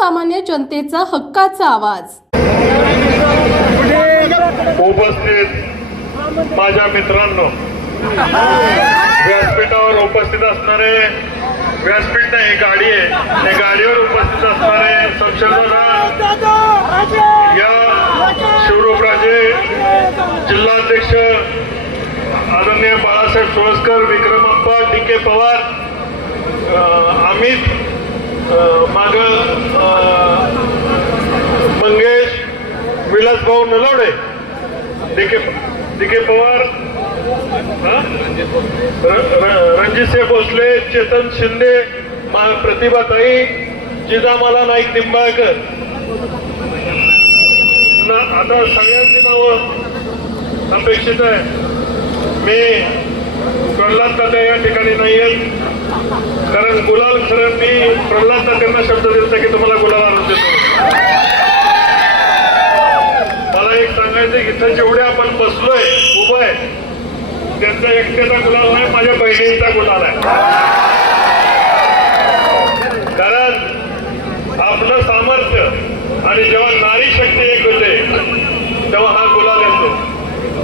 सर्वसामान्य जनतेचा हक्काचा आवाज. उपस्थित माझ्या मित्रांनो व्यासपीठावर उपस्थित असणारे व्यासपीठ नाही गाडी आहे त्या गाडीवर उपस्थित असणारे संशोधना या शिवरूपराजे जिल्हाध्यक्ष आदरणीय बाळासाहेब सोळसकर विक्रमप्पा डी के पवार अमित अं, मंगेश विलासभाऊ नलवडे डी के पवार र- रणजितसिंह भोसले चेतन शिंदे मा- प्रतिभाताई जिजामाला नाईक निंबाळकर. आता सगळ्यांची नावं अपेक्षित आहे मी प्रल्हाद तात्या या ठिकाणी नाही आहेत कारण गुलाल खरं मी प्रल्हाद त्यांना शब्द दिला की तुम्हाला गुलाल आणून देतो. मला एक सांगायचं इथं जेवढे आपण बसलोय उभं आहे त्यांचा एकट्याचा गुलाल नाही माझ्या बहिणींचा गुलाल आहे. कारण आपलं सामर्थ्य आणि जेव्हा नारी शक्ती एक होते तेव्हा हा गुलाल येतो.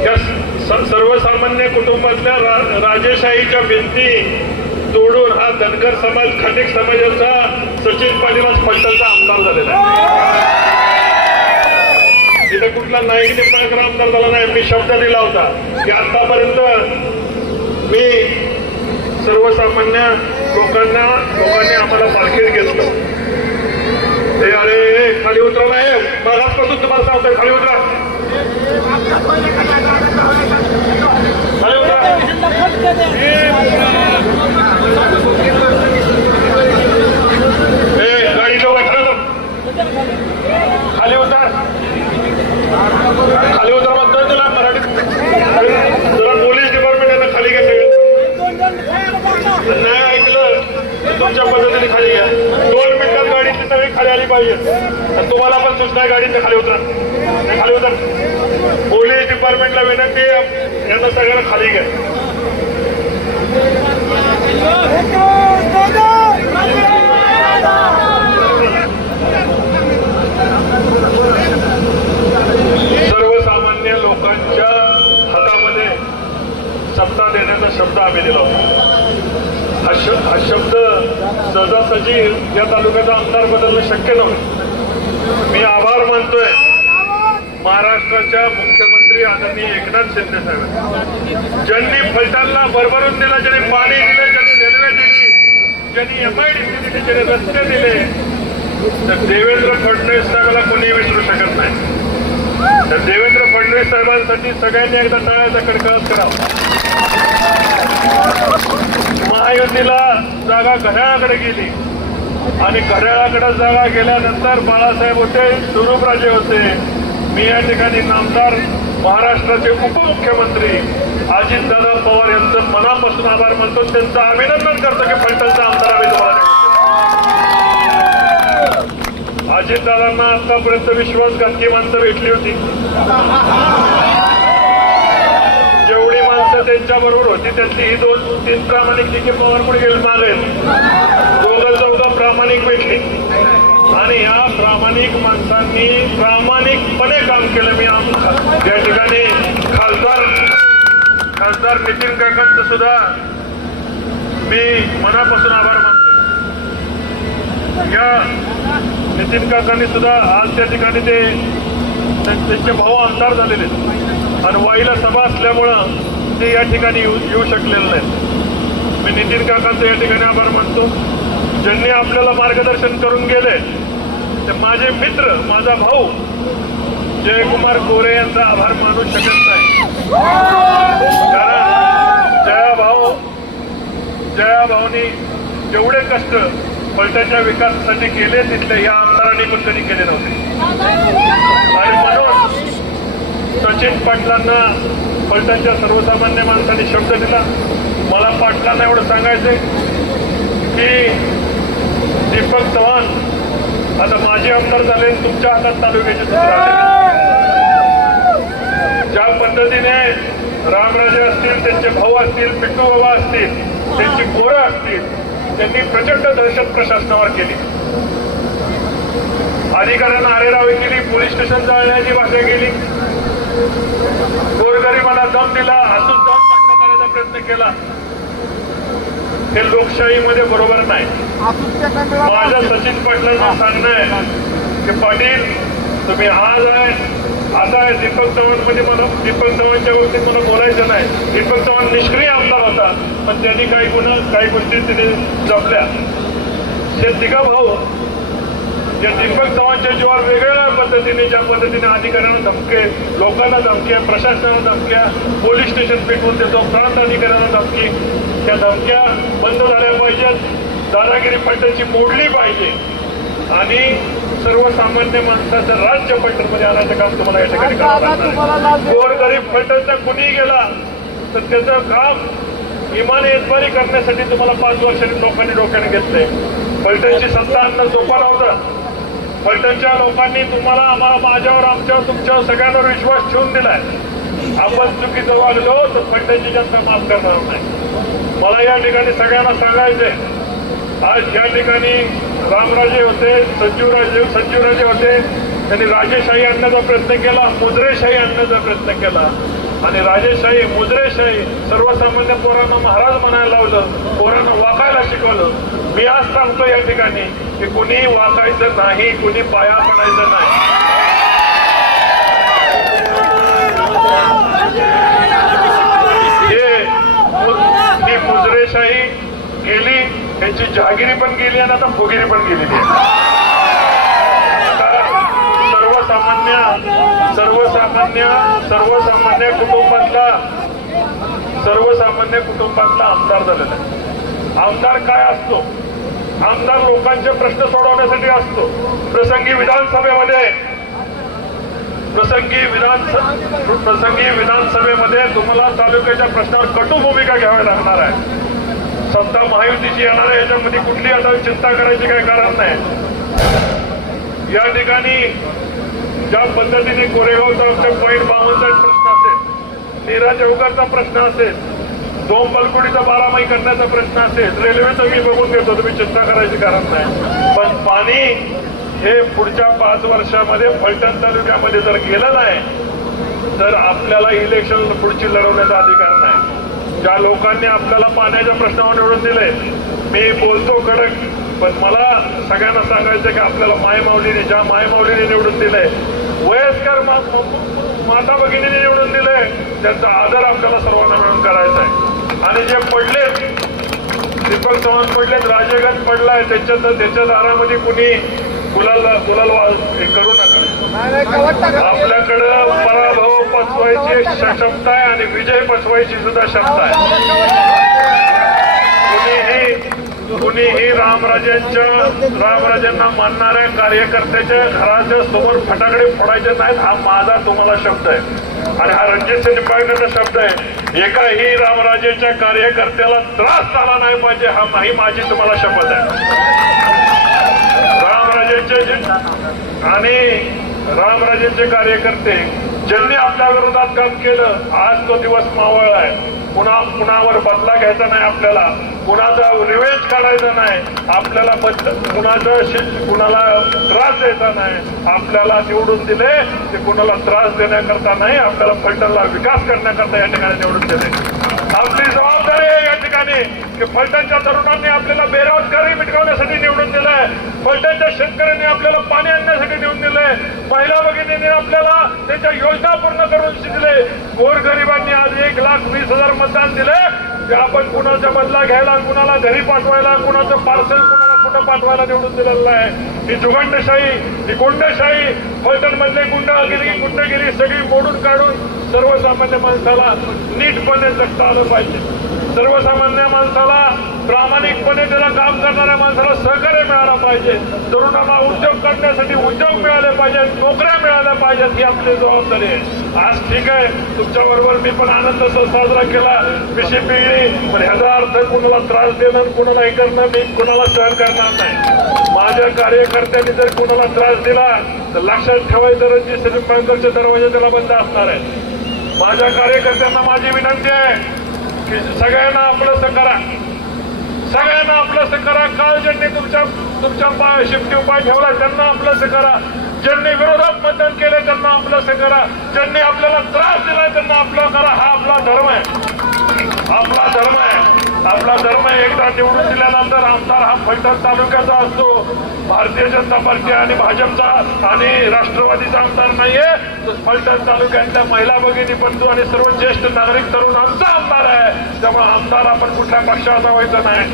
या स- सर्वसामान्य कुटुंबातल्या रा- राजेशाहीच्या भिंती तोडून हा धनगर समाज खनिक समाजाचा सचिन पाटील आज फलटणचा आमदार झालेला आहे. तिथे कुठला नाईक निंबाळकर आमदार झाला नाही मी शब्द दिला होता की आतापर्यंत मी सर्वसामान्य लोकांना लोकांनी आम्हाला पालखीत घेतलं. ते अरे खाली उतरा नाही मगाचपासून तुम्हाला सांगतोय खाली उतरा खाली उतरा ए गाडी जवळ खाली उतर खाली उतर खाली उतर म्हणतोय तुला मराठीत तुला पोलीस डिपार्टमेंट आहे ना खाली घ्या सगळं नाही ऐकलं तर तुमच्या पद्धतीने खाली घ्या दोन मिनिटात गाडीची सगळी खाली आली पाहिजे. आणि तुम्हाला पण सूचना आहे गाडीचं खाली उतरा. खाली उतर. पोलीस डिपार्टमेंटला विनंती आहे यांना सगळ्यांना खाली घ्या सर्वसामान्य लोकांच्या हातामध्ये सत्ता देण्याचा शब्द आम्ही दिला होता हा शब्द हा शब्द सहजासहजी या तालुक्याचा आमदार बदलणं शक्य नव्हतं. मी आभार मानतोय. महाराष्ट्राच्या मुख्यमंत्री आदरणीय एकनाथ शिंदे साहेब. ज्यांनी फलटांना भरभरून दिला ज्यांनी पाणी दिलं ज्यांनी रेल्वे दिली ज्यांनी एम आय डी दिली ज्यांनी रस्ते दिले तर देवेंद्र फडणवीस साहेबाला कोणी विसरू शकत नाही. तर देवेंद्र फडणवीस साहेबांसाठी सगळ्यांनी एकदा टाळ्याचा कडकडाट करावा. महायुतीला जागा घड्याळाकडे गेली. आणि घड्याळाकडे जागा गेल्यानंतर बाळासाहेब होते स्वरूपराजे होते. मी या ठिकाणी नामदार महाराष्ट्राचे उपमुख्यमंत्री अजितदादा पवार यांचं मनापासून आभार मानतो. त्यांचं अभिनंदन करतो की फलटणचा आमदार आम्ही तुम्हाला अजितदादांना आतापर्यंत विश्वासघातकी माणसं भेटली होती. जेवढी माणसं त्यांच्या बरोबर होती त्यातली ही दोन तीन प्रामाणिक जी की पवारपुढे गेले मागे दोघं प्रामाणिक भेटली आणि ह्या प्रामाणिक माणसांनी प्रामाणिकपणे काम केलं. मी या ठिकाणी खासदार खासदार नितीन काकांचं सुद्धा मी मनापासून आभार मानतो. या नितीन काकांनी सुद्धा आज त्या ठिकाणी ते त्यांचे भाऊ आमदार झालेले आहेत. आणि वाईला सभा असल्यामुळं ते या ठिकाणी येऊ येऊ शकलेलं नाही मी नितीन काकांचं या ठिकाणी आभार मानतो. ज्यांनी आपल्याला मार्गदर्शन करून गेले ते माझे मित्र माझा भाऊ जयकुमार गोरे यांचा आभार मानू शकत नाही. कारण जया भाऊ जया भाऊनी जेवढे कष्ट फलटणच्या विकासासाठी केले तिथले या आमदारांनी पण कधी केले नव्हते. आणि म्हणून सचिन पाटलांना पलट्याच्या सर्वसामान्य माणसांनी शब्द दिला. मला पाटलांना एवढं सांगायचंय की दीपक चव्हाण आता माझे आमदार झाले तुमच्या हातात तालुक्याचे ज्या पद्धतीने रामराजे असतील त्यांचे भाऊ असतील पिट्टू बाबा असतील त्यांची पोरं असतील त्यांनी प्रचंड दहशत प्रशासनावर केली. अधिकाऱ्यांना आरेरावी केली पोलीस स्टेशन जाळण्याची भाषा केली. गोरगरिबांना दम दिला हसून दम बंद करण्याचा प्रयत्न केला. हे लोकशाहीमध्ये बरोबर नाही. माझ्या सचिन पाटलांना सांगणं आहे की पाटील तुम्ही आज आहे आता आहे दीपक चव्हाण म्हणजे मला दीपक चव्हाणच्या बाबतीत मला बोलायचं नाही. दीपक चव्हाण निष्क्रिय आमदार होता पण त्यांनी काही गुन्हा काही गोष्टी तिने जपल्या. हे तिघा भाऊ या दीपक चव्हाणच्या जीवावर वेगवेगळ्या पद्धतीने ज्या पद्धतीने अधिकाऱ्यांना धमके लोकांना धमक्या प्रशासनाला धमक्या पोलीस स्टेशन पेटवून देतो प्रांत अधिकाऱ्यांना धमकी. त्या धमक्या बंद झाल्या पाहिजेत. दादागिरी पट्ट्याची मोडली पाहिजे. आणि सर्वसामान्य माणसाचं राज्य पट्टरमध्ये आणायचं काम तुम्हाला या ठिकाणी करावं. गोरगरीब फलटणचा कुणी गेला तर त्याचं काम इमानी इतबारी करण्यासाठी तुम्हाला पाच वर्षांनी लोकांनी डोक्याने घेतलंय. फलटणची सत्ता आणणं सोपं नव्हतं. फलटणच्या लोकांनी तुम्हाला आम्हाला माझ्यावर आमच्यावर तुमच्यावर सगळ्यांवर विश्वास ठेवून दिलाय. आपण चुकीचं वागलो तर फलटणची जनता माफ करणार नाही. मला या ठिकाणी सगळ्यांना सांगायचंय. आज या ठिकाणी रामराजे होते संजीवराजे संजीवराजे होते त्यांनी राजेशाही आणण्याचा प्रयत्न केला मुद्रेशाही आणण्याचा प्रयत्न केला. आणि राजेशाही मुद्रेशाही सर्वसामान्य पोरांना महाराज म्हणायला लावलं पोरांना वाकायला शिकवलं. मी आज सांगतो या ठिकाणी की कुणी वाचायचं नाही कुणी पाया पडायचं नाही. हे ही मुजरेशाही गेली त्यांची जहागिरी पण गेली आणि आता फुगिरी पण गेलेली आहे. सर्वसामान्य सर्वसामान्य सर्वसामान्य कुटुंबातला सर्वसामान्य कुटुंबातला आमदार झालेला आहे. आमदार काय असतो? आमदार लोकांचे प्रश्न सोडवण्यासाठी असतो. प्रसंगी विधानसभेमध्ये प्रसंगी विधानसभा प्रसंगी विधानसभेमध्ये तुम्हाला तालुक्याच्या प्रश्नावर कटू भूमिका घ्यावी लागणार आहे. सत्ता महायुतीची येणार आहे याच्यामध्ये कुठली आता चिंता करायची काही कारण नाही. या ठिकाणी ज्या पद्धतीने कोरेगावचा आमच्या पॉईंट बावनचा प्रश्न असेल नीरा चौकाचा प्रश्न असेल दोन बारामाही करण्याचा प्रश्न असेल रेल्वेचं मी बघून घेतो तुम्ही चिंता करायची कारण नाही. पण पाणी हे पुढच्या पाच वर्षामध्ये फलटण तालुक्यामध्ये जर गेलं नाही तर आपल्याला इलेक्शन पुढची लढवण्याचा अधिकार नाही. ज्या लोकांनी आपल्याला पाण्याच्या प्रश्नावर निवडून दिले मी बोलतो कडक पण मला सगळ्यांना सांगायचं की आपल्याला मायमावलीने ज्या मायमावलीने निवडून दिले वयस्कर मा- माता भगिनीने निवडून दिले त्यांचा आदर आपल्याला सर्वांना मिळून करायचा आहे. आणि जे पडले दीपक चव्हाण पडलेत राजेगण पडलाय त्याच्या त्याच्या दारामध्ये कुणी गुलाल गुलाल हे करू नका. आपल्याकडं पराभव पचवायची क्षमता आहे आणि विजय पचवायची सुद्धा क्षमता आहे. कुणीही कुणीही रामराजांच्या रामराजांना मानणाऱ्या कार्यकर्त्याच्या घराच्या समोर फटाकडे फोडायचे नाहीत हा माझा तुम्हाला शब्द आहे. आणि हा रणजित सिंह निंबाळकरचा शब्द आहे. एकाही रामराजेच्या कार्यकर्त्याला त्रास झाला नाही पाहिजे हा नाही माझी तुम्हाला शपथ आहे. रामराजेचे आणि रामराजेंचे कार्यकर्ते ज्यांनी आपल्या विरोधात काम केलं आज तो दिवस मावळ आहे. पुन्हा कुणावर बदला घ्यायचा नाही आपल्याला. कुणाचा रिवेज काढायचा नाही. आपल्याला कुणाचा शि- कुणाला त्रास द्यायचा नाही. आपल्याला निवडून दिले ते कुणाला त्रास देण्याकरता नाही आपल्याला फलटणला विकास करण्याकरता या ठिकाणी निवडून दिले. आपली जबाबदारी आहे या ठिकाणी. की फलटणच्या तरुणांनी आपल्याला बेरोजगारी मिटवण्यासाठी निवडून दिलंय. फलटणच्या शेतकऱ्यांनी आपल्याला पाणी आणण्यासाठी निवडून दिलंय. महिला भगिनींनी आपल्याला त्यांच्या योजना पूर्ण करून दिले. गोरगरिबांनी आज एक लाख वीस हजार मतदान दिले ते आपण कुणाचा बदला घ्यायला कुणाला घरी पाठवायला कुणाचं पार्सल कुणाला आता पाठवायला निवडून दिलेला आहे. ही जुगंडशाही ही गुंडशाही फलटणमधले गुंडगिरी गुंडगिरी सगळी मोडून काढून सर्वसामान्य माणसाला नीटपणे जगता आलं पाहिजे. सर्वसामान्य माणसाला प्रामाणिकपणे त्याला काम करणाऱ्या माणसाला सहकार्य मिळालं पाहिजे. तरुणांना उद्योग करण्यासाठी उद्योग मिळाले पाहिजेत नोकऱ्या मिळाल्या पाहिजेत ही आपली जबाबदारी आहे. आज ठीक आहे. तुमच्या बरोबर मी पण आनंद साजरा केला. पिशी पिळली पण ह्याचा अर्थ कुणाला त्रास देणं कुणाला हे करणं मी कुणाला सहन करणार नाही. माझ्या कार्यकर्त्यांनी जर कुणाला त्रास दिला तर लक्षात ठेवायचं रणजित सिंबांकरचे दरवाजे त्याला बंद असणार आहे माझ्या कार्यकर्त्यांना माझी विनंती आहे की सगळ्यांना आपलं करा. सगळ्यांना आपलंसं करा. काल ज्यांनी तुमच्या तुमच्या पाय शिफ्टी उपाय ठेवला त्यांना आपलंसं करा. ज्यांनी विरोधात मतदान केले त्यांना आपलंसं करा. ज्यांनी आपल्याला त्रास दिला त्यांना आपला करा. हा आपला धर्म आहे. आपला धर्म आहे. आपला धर्म आहे. एकदा निवडून दिल्यानंतर आमदार हा फलटण तालुक्याचा असतो. भारतीय जनता पार्टी आणि भाजपचा आणि राष्ट्रवादीचा आमदार नाहीये. तो फलटण तालुक्यातल्या महिला भगिनी बंधू आणि सर्व ज्येष्ठ नागरिक तरुण आमचा आमदार आहे. त्यामुळे आमदार आपण कुठल्या पक्षाचा व्हायचं नाही.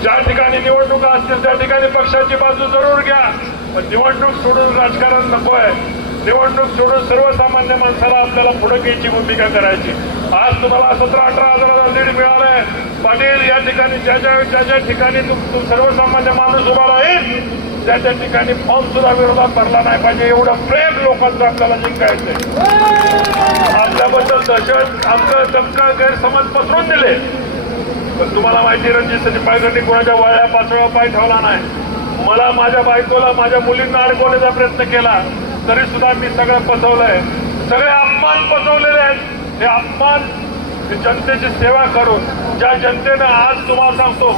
ज्या ठिकाणी निवडणुका असतील त्या ठिकाणी पक्षाची बाजू जरूर घ्या. पण निवडणूक सोडून राजकारण नको आहे. निवडणूक सोडून सर्वसामान्य माणसाला आपल्याला पुढे घ्यायची भूमिका करायची. आज तुम्हाला सतरा अठरा हजाराला लीड मिळालंय. पाटील या ठिकाणी ज्या ज्या ज्या ज्या ठिकाणी तुम सर्वसामान्य माणूस उभा राहील त्या त्या ठिकाणी फॉर्म सुद्धा विरोधात भरला नाही पाहिजे. एवढं प्रेम लोकांचं आपल्याला जिंकायचंय. आपल्याबद्दल दहशत आमचं चमका गैरसमज पसरून दिले. पण तुम्हाला माहिती रणजित निंबाळकरनी कोणाच्या वाया पाचव्या पाय ठेवला नाही. मला माझ्या बायकोला माझ्या मुलींना अडकवण्याचा प्रयत्न केला तरी सुद्धा मी सगळं पचवलंय सगळे अपमान पचवलेले आहेत. हे अपमान जनतेची सेवा करून ज्या जनतेनं आज तुम्हाला सांगतो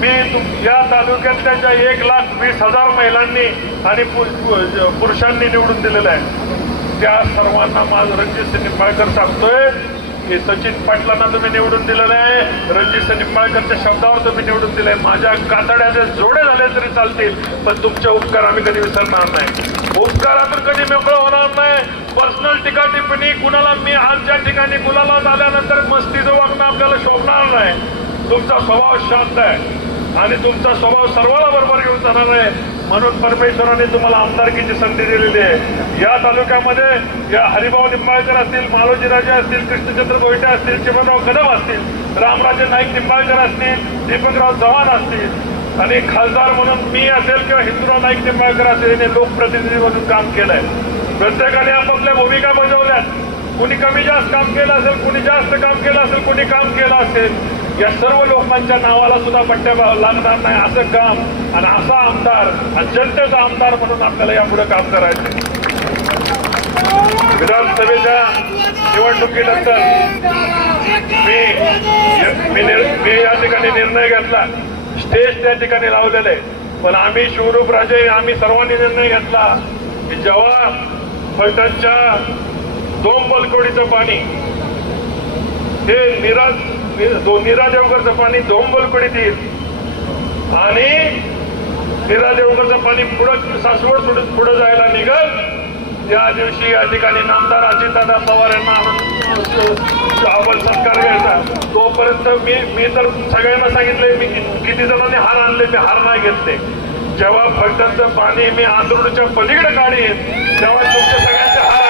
मी तुम- या तालुक्यातल्या ज्या एक लाख वीस हजार महिलांनी आणि पुरुषांनी निवडून दिलेलं आहे त्या सर्वांना माझं रणजित सिंग निंबाळकर सांगतोय की सचिन पाटलांना तुम्ही निवडून दिलेलं आहे. रणजित निंबाळकरच्या शब्दावर तुम्ही निवडून दिलंय. माझ्या कातड्याचे जोडे झाले तरी चालतील पण तुमचे उपकार आम्ही कधी विसरणार नाही. उपकारातून कधी मोकळं होणार नाही. पर्सनल टीका टिप्पणी कुणाला मी आज ज्या ठिकाणी कुणाला झाल्यानंतर मस्तीचं वागणं आपल्याला शोभणार नाही तुमचा स्वभाव शांत आहे. आणि तुमचा स्वभाव सर्वाला बरोबर घेऊन जाणार आहे. म्हणून परमेश्वराने तुम्हाला आमदारकीची संधी दिलेली आहे. या तालुक्यामध्ये या हरिभाऊ निंबाळकर असतील मालोजीराजे असतील कृष्णचंद्र गोयटे असतील चिमनराव कदम असतील रामराजे नाईक निंबाळकर असतील दीपकराव चव्हाण असतील आणि खासदार म्हणून मी असेल किंवा हिंदूराव नाईक निंबाळकर असेल यांनी लोकप्रतिनिधी म्हणून काम केलंय. प्रत्येकाने आपापल्या भूमिका बजावल्यात. कुणी कमी जास्त काम केलं असेल कुणी जास्त काम केलं असेल कुणी काम केलं असेल. या सर्व लोकांच्या नावाला सुद्धा पट्ट्या लागणार नाही असं काम आणि असा आमदार आणि जनतेचा आमदार म्हणून आपल्याला यापुढे काम करायचं विधानसभेच्या निवडणुकीनंतर मी मी मी या ठिकाणी निर्णय घेतला. स्टेज त्या ठिकाणी लावलेले पण आम्ही शिवरूप राजे आम्ही सर्वांनी निर्णय घेतला की जेव्हा फलटणच्या दोन बलकोडीचं पाणी हे निराश निरा देवकरचं पाणी दोन बलकोडीत येईल आणि निरा देवकरचं पाणी पुढं सासवड सोडून पुढं जायला निघत त्या दिवशी या ठिकाणी नामदार अजितदादा पवार यांना आपण सत्कार घ्यायचा. तोपर्यंत मी मी तर सगळ्यांना सांगितलंय मी किती जणांनी हार आणले ते हार नाही घेतले जेव्हा फलटणचं पाणी मी आंध्रोडच्या पलीकडे काढीन तेव्हा तुमच्या सगळ्यांचे हार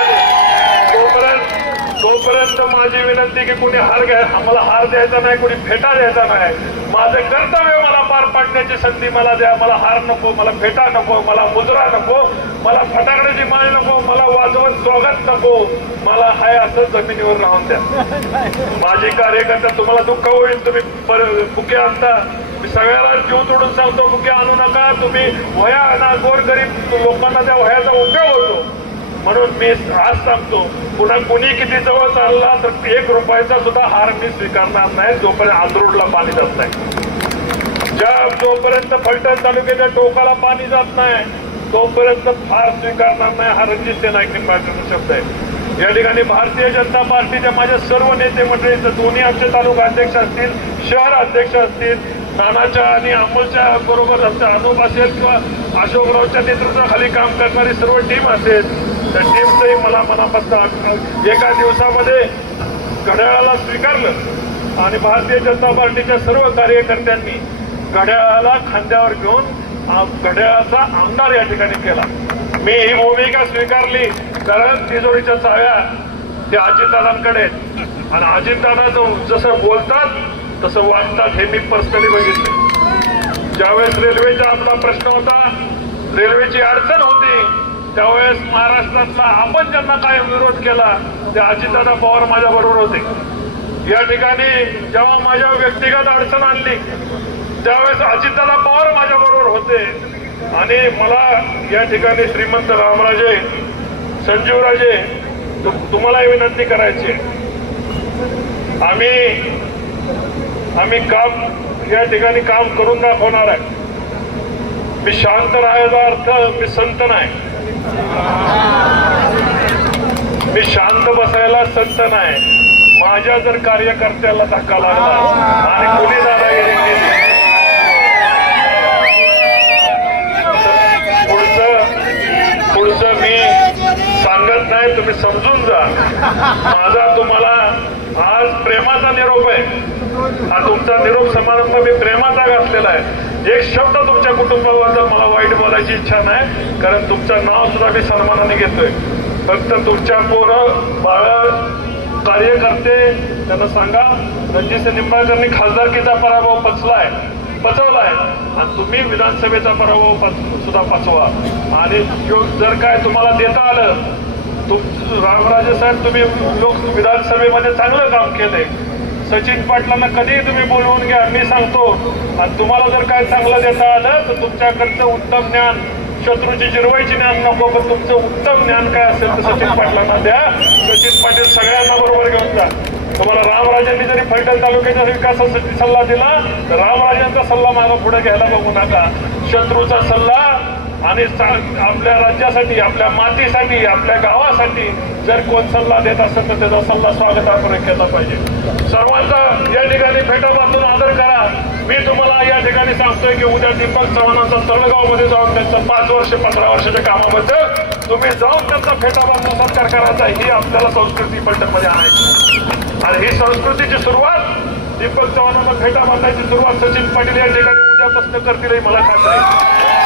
तोपर्यंत माझी विनंती की कोणी हार घ्या आम्हाला हार द्यायचा नाही कोणी फेटा द्यायचा नाही. माझं कर्तव्य मला पार पाडण्याची संधी मला द्या मला हार नको मला फेटा नको मला मुजरा नको मला फटाकड्याची माळ नको मला वाजवत स्वागत नको. मला हाय असं जमिनीवर राहून द्या. माझी कार्यकर्ता तुम्हाला दुःख होईल तुम्ही पर बुके आणता. मी सगळ्याला जीव तोडून सांगतो बुके आणू नका तुम्ही वया आणा गोरगरीब लोकांना त्या वयाचा उपयोग होतो. म्हणून मी आज सांगतो पुन्हा कुणी किती जवळ चालला तर एक रुपयाचा सुद्धा हार मी स्वीकारणार नाही जोपर्यंत आंध्रोडला पाणी जात नाही. ज्या जोपर्यंत फलटण तालुक्याच्या टोकाला पाणी जात नाही तोपर्यंत फार स्वीकारणार नाही हा रणजित सिंह नाईक शब्द आहे. या ठिकाणी भारतीय जनता पार्टीच्या माझ्या सर्व नेते मंडळीचं दोन्ही आमचे तालुका अध्यक्ष असतील शहर अध्यक्ष असतील नानाच्या आणि अमोलच्या बरोबर आमच्या अनुप असेल किंवा अशोकरावच्या नेतृत्वाखाली काम करणारी सर्व टीम असेल त्या टीमचंही मला मनापासून एका दिवसामध्ये घड्याळाला स्वीकारलं आणि भारतीय जनता पार्टीच्या सर्व कार्यकर्त्यांनी घड्याळाला खांद्यावर घेऊन घड्याळाचा आमदार या ठिकाणी केला. मी ही भूमिका स्वीकारली कारण तिजोरीच्या चाव्या त्या अजितदादांकडे आहेत. आणि अजितदादा जसं बोलतात तसं वागतात हे मी पर्सनली बघितले. ज्यावेळेस रेल्वेचा आपला प्रश्न होता रेल्वेची अडचण होती त्यावेळेस महाराष्ट्रातला आपण ज्यांना काय विरोध केला ते अजितदादा पवार माझ्या बरोबर होते. या ठिकाणी जेव्हा माझ्या व्यक्तिगत अडचण आणली त्यावेळेस अजितदादा पवार माझ्या बरोबर होते. आणि मला या ठिकाणी श्रीमंत रामराजे संजीवराजे तु- तुम्हालाही विनंती करायची आम्ही आम्ही काम या ठिकाणी काम करून दाखवणार आहे. मी शांत राहायचा अर्थ मी संत नाही. मी शांत बसायला संत नाही. माझ्या जर कार्यकर्त्याला धक्का लागला आणि कुणी दादागिरी केली. पुढचं पुढचं मी सांगत नाही तुम्ही समजून जा. माझा तुम्हाला आज प्रेमाचा निरोप आहे. हा तुमचा निरोप समारंभ मी प्रेमाचा घातलेला आहे. एक शब्द तुमच्या कुटुंबाबद्दल मला वाईट बोलायची इच्छा नाही कारण तुमचं नाव सुद्धा मी सन्मानाने घेतोय. फक्त तुमच्या पोरं बाळ कार्यकर्ते त्यांना सांगा रणजित निंबाळकरनी खासदारकीचा पराभव पचलाय पचवलाय. आणि तुम्ही विधानसभेचा पराभव सुद्धा पचवा. आणि जर काय तुम्हाला देता आलं तुम रामराजे साहेब तुम्ही लोक विधानसभेमध्ये चांगलं काम केलंय. सचिन पाटलांना कधीही तुम्ही बोलवून घ्या मी सांगतो. आणि तुम्हाला जर काय चांगलं देता आलं तर तुमच्याकडचं उत्तम ज्ञान शत्रूची जिरवायची ज्ञान नको पण तुमचं उत्तम ज्ञान काय असेल तर सचिन पाटलांना द्या. सचिन पाटील सगळ्यांना बरोबर घेऊन जा. तुम्हाला रामराजांनी जरी फलटण तालुक्याच्या विकासासाठी सल्ला दिला तर रामराजांचा सल्ला माझा पुढे घ्यायला बघू नका. शत्रूचा सल्ला आणि आपल्या राज्यासाठी आपल्या मातीसाठी आपल्या गावासाठी जर कोण सल्ला देत असेल तर त्याचा सल्ला स्वागतापूर्वक केला पाहिजे. सर्वांचा या ठिकाणी फेटापासून आदर करा. मी तुम्हाला या ठिकाणी सांगतोय की उद्या दीपक चव्हाणांचा तळगावमध्ये जाऊन त्यांचं पाच वर्ष पंधरा वर्षाच्या कामाबद्दल तुम्ही जाऊन त्यांचा फेटा सत्कार करायचा ही आपल्याला संस्कृती पंढरमध्ये आणायची आणि ही संस्कृतीची सुरुवात दीपक चव्हाणांना फेटा बांधायची सुरुवात सचिन पाटील या ठिकाणी उद्यापासून करतील मला खात्री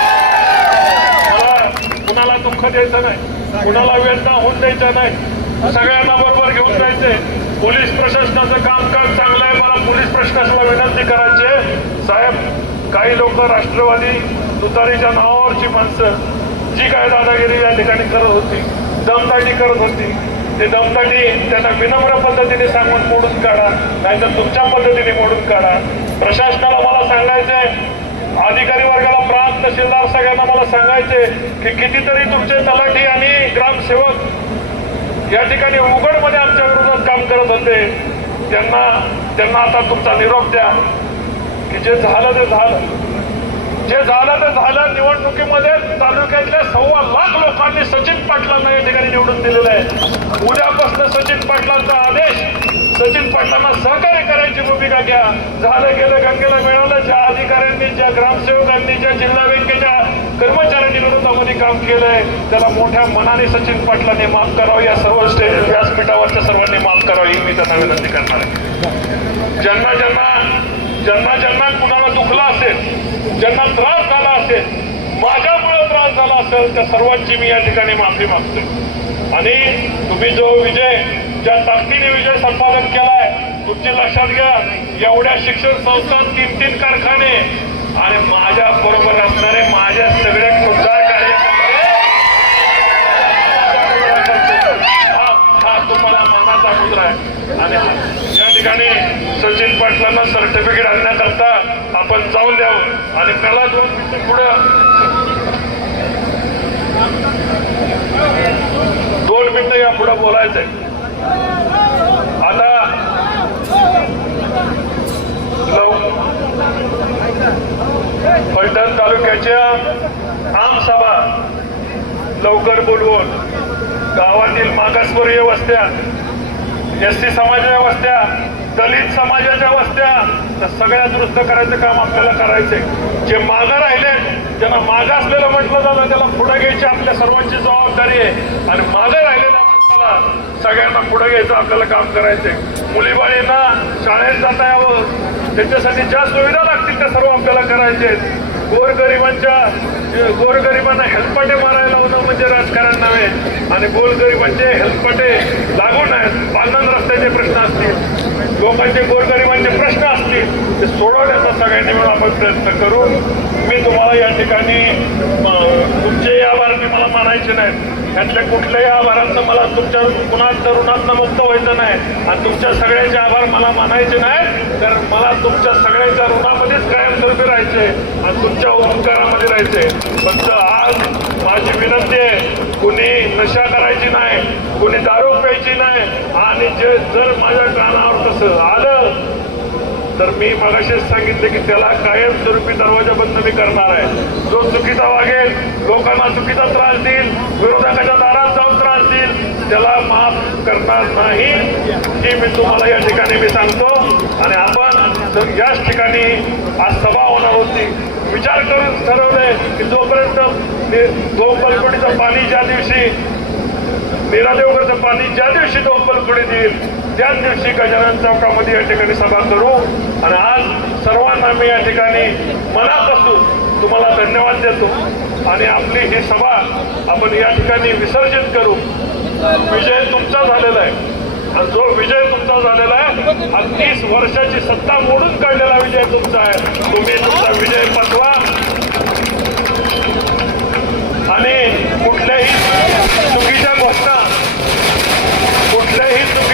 कुणाला दुःख द्यायचं नाही कुणाला वेदना होऊन द्यायचा नाही. सगळ्यांना बरोबर घेऊन जायचंय पोलीस प्रशासनाचं कामकाज चांगलं आहे मला पोलीस प्रशासनाला विनंती करायची. आहे. साहेब काही लोक राष्ट्रवादी तुतारीच्या नावावरची माणसं जी काय दादागिरी या ठिकाणी करत होती दमदाटी करत होती ते दमदाटी त्यांना विनम्र पद्धतीने सांगून मोडून काढा नाहीतर तुमच्या पद्धतीने मोडून काढा. प्रशासनाला मला सांगायचंय अधिकारी वर्गाला तहसीलदार सगळ्यांना मला सांगायचे की कितीतरी तुमचे तलाठी आणि ग्रामसेवक या ठिकाणी उघडमध्ये आमच्या विरोधात काम करत होते. त्यांना त्यांना आता तुमचा निरोप द्या. की जे झालं ते झालं. जे झालं ते झालं. निवडणुकीमध्ये तालुक्यातल्या सव्वा लाख लोकांनी सचिन पाटलांना या ठिकाणी निवडून दिलेलं आहे. उद्यापासून सचिन पाटलांचा आदेश सचिन पाटलांना सहकार्य करायची भूमिका घ्या. झालं गेलं गंगेला मिळालं ज्या अधिकाऱ्यांनी ज्या ग्रामसेवकांनी ज्या जिल्हा बँकेच्या कर्मचाऱ्यांनी विरोधामध्ये काम केलंय त्याला मोठ्या मनाने सचिन पाटलांनी माफ करावं. या सर्व स्टेज व्यासपीठावरच्या सर्वांनी माफ करावं ही मी त्यांना विनंती करणार आहे. ज्यांना ज्यांना ज्यांना ज्यांना कुणाला दुखला असेल ज्यांना त्रास झाला असेल माझ्यामुळे त्रास झाला असेल त्या सर्वांची मी या ठिकाणी माफी मागतोय. आणि तुम्ही जो विजय ज्या ताकदीने विजय संपादन केलाय तुमची लक्षात घ्या एवढ्या शिक्षण संस्था तीन तीन कारखाने आणि माझ्या बरोबर असणारे माझ्या सगळ्या खुद्दार हा हा तुम्हाला मानाचा मुद्रा आहे. आणि या ठिकाणी सचिन पाटलांना सर्टिफिकेट आणण्याकरता आपण जाऊन द्यावं. आणि मला दोन मिनिटं पुढं. दोन मिनिटं या पुढं बोलायचंय. आता फलटण तालुक्याच्या आमसभा लवकर बोलवून गावातील मागासवर्गीय वस्त्या एस टी समाजाच्या वस्त्या दलित समाजाच्या वस्त्या तर सगळ्या दुरुस्त करायचं काम आपल्याला करायचंय. जे मागं राहिले ज्यांना मागं असलेलं म्हटलं जातं त्याला पुढे घ्यायची आपल्या सर्वांची जबाबदारी आहे. आणि मागं राहिलेल्या सगळ्यांना पुढे घ्यायचं आपल्याला काम करायचंय. मुलीबाळींना शाळेत जाता यावं. त्याच्यासाठी ज्या सुविधा लागतील त्या सर्व आपल्याला करायचे आहेत. गोरगरिबांच्या गोरगरिबांना हेल्पपाटे मारायला लावणं म्हणजे राजकारण नव्हे. आणि गोरगरिबांचे हेल्पपाटे लागू नयेत बांधण रस्त्याचे प्रश्न असतील लोकांचे गोरगरिबांचे प्रश्न असतील ते सोडवण्याचा सगळ्यांनी मिळून आपण प्रयत्न करू. मी तुम्हाला या ठिकाणी तुमचे मी मला मानायचे नाहीत. त्यातल्या कुठल्याही आभारांचं मला तुमच्या पुन्हा तरुणातनं मुक्त व्हायचं नाही. आणि तुमच्या सगळ्यांचे आभार मला मानायचे नाही तर मला तुमच्या सगळ्यांच्या ऋणामध्येच कायमस्वरूपी राहायचे आणि तुमच्या उपकारामध्ये राहायचे फक्त आज माझी विनंती आहे कुणी नशा करायची नाही कुणी दारू प्यायची नाही. आणि जे जर माझ्या कानावर तसं आज तर मी मगाशीच सांगितले की त्याला कायमस्वरूपी दरवाजा बंद मी करणार आहे. जो चुकीचा वागेल लोकांना चुकीचा त्रास देईल विरोधकाच्या दारात जाऊन त्रास देईल त्याला माफ करणार नाही हे मी तुम्हाला या ठिकाणी मी सांगतो. आणि आपण जर याच ठिकाणी आज सभा होणार होती विचार करून ठरवलंय की जोपर्यंत दोन गोपलकोटीचं पाणी ज्या दिवशी निरादेवकरचं पाणी ज्या दिवशी गोपलकोडी देईल त्याच दिवशी गजानन चौकामध्ये या ठिकाणी सभा करू. आणि आज सर्वांना मी या ठिकाणी मनापासून तुम्हाला धन्यवाद देतो. आणि आपली ही सभा आपण या ठिकाणी विसर्जित करू. विजय तुमचा झालेला आहे. आणि जो विजय तुमचा झालेला आहे हा तीस वर्षाची सत्ता मोडून काढलेला विजय तुमचा आहे. तुम्ही तुमचा विजय पटवा. आणि कुठल्याही चुकीच्या घोषणा कुठल्याही चुकी